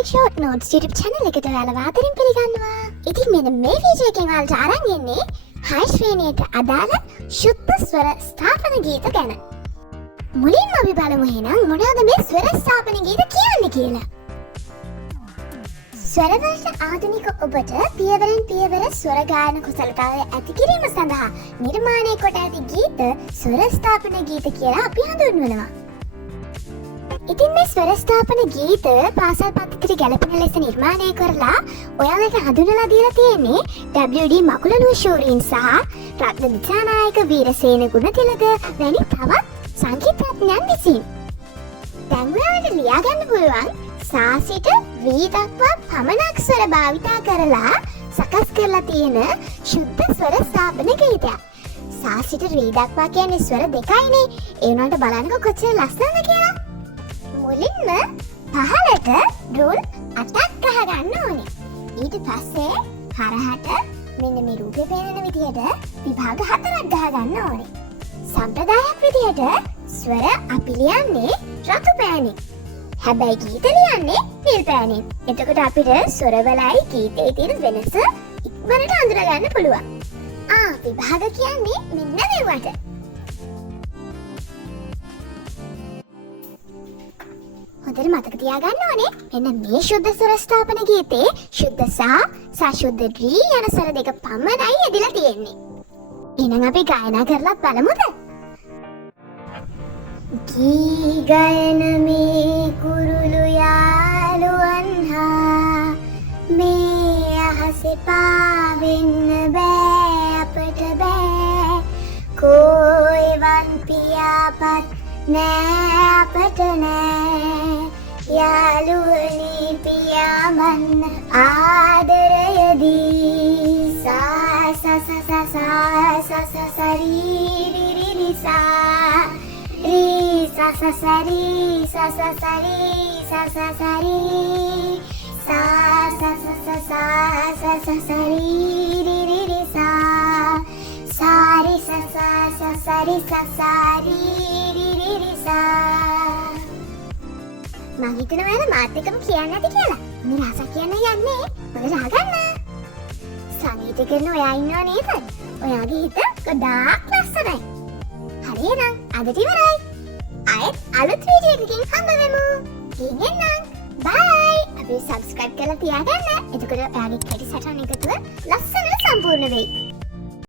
Music Short Notes YouTube channel එකට ඔයාලා ආදරෙන් පිළිගන්නවා. ඉතින් මෙන්න මේ වීඩියෝ එකෙන් ඔයාලට අරන් එන්නේ 6 ශ්‍රේණියට අදාළ ශුද්ධ ස්වර ස්ථාපන ගීත ගැන. මුලින්ම අපි බලමු එහෙනම් මොනවද මේ ස්වර ස්ථාපන ගීත කියන්නේ කියලා. ස්වරවර්ෂ ආධුනික ඔබට පියවරෙන් පියවර ස්වර ගායන කුසලතාවය ඇති කිරීම සඳහා නිර්මාණය කොට ඇති ගීත ස්වර ස්ථාපන ගීත කියලා අපි හඳුන්වනවා. ඉතින් මේ ස්වර ස්ථාපන ගීත පාසල් පද්ධතියට ගැලපෙන ලෙස නිර්මාණය කරලා ඔයාලට හඳුන්වලා දීලා තියෙන්නේ WD මකුලනුව ශූරීන් සහ රත්න දිසානායක වීරසේන ගුණතිලක වැනි තවත් සංගීතඥයන් විසින්. දැන් ඔයාලට ලියා ගන්න පුළුවන් සා සිට වී දක්වා පමණක් ස්වර භාවිතා කරලා සකස් කරලා තියෙන ශුද්ධ ස්වර ස්ථාපන ගීතයක්. සා සිට වී දක්වා කියන්නේ ස්වර දෙකයිනේ. ඒ වුණාට බලන්නකො කොච්චර ලස්සනද කියලා. මුලින්ම පහළට රුල් 8ක් ගහ ගන්න ඕනේ. ඊට පස්සේ හරහට මෙන්න මේ රූපේ පේන විදිහට විභාග 4ක් ගහ ගන්න ඕනේ. සම්ප්‍රදායක් විදිහට ස්වර අපි ලියන්නේ රතු පෑනෙන්. හැබැයි ගීත ලියන්නේ නිල් පෑනෙන්. එතකොට අපිට ස්වරවලයි ගීතේ තියෙන වෙනස ඉක්මනට අඳුර ගන්න පුළුවන්. විභාග කියන්නේ මෙන්න මෙවට. හොඳට මතක තියාගන්න ඕනේ මෙන්න මේ ශුද්ධ ස්වර ස්ථාපන ගීතේ ශුද්ධ සහ සශුද්ධ ඩී යන ස්වර දෙක පමණයි යෙදලා තියෙන්නේ. එහෙනම් අපි ගායනා කරලා බලමුද? ගී ගයන මේ කුරුළු යාළුවන් හා මේ අහසේ පාවෙන්න බෑ අපට බෑ කොයිවන් පියාපත් නෑ අපට නෑ යාළුවනි පියාමන් ආදරයදී සා සා සා සා සා සා සා రీ రీ రీ రీ සා రీ සා සා සා రీ සා සා සා రీ සා සා සා రీ සා සා සා සා සා සා සා రీ రీ రీ రీ සා සාරි සසා සසරි සසාරි රිරිරි සා. මං හිතනවා ඔයාලා මාත් එක්කම කියන්න ඇති කියලා. මේ රහසක් කියන්න යන්නේ. ඔයාලා අහගන්න. සංගීත කරන ඔයා ඉන්නව නේද? ඔයාගේ හිත ගොඩාක් ලස්සනයි. හරි එහෙනම් අදට ඉවරයි. ආයෙත් අලුත් වීඩියෝ එකකින් හම්බ වෙමු. ඉන්නෙන්නම්. බයි. අපි subscribe කරලා තියාගන්න. එතකොට ඔයාගේ කැටි සටහන එකතුව ලස්සනට සම්පූර්ණ වෙයි.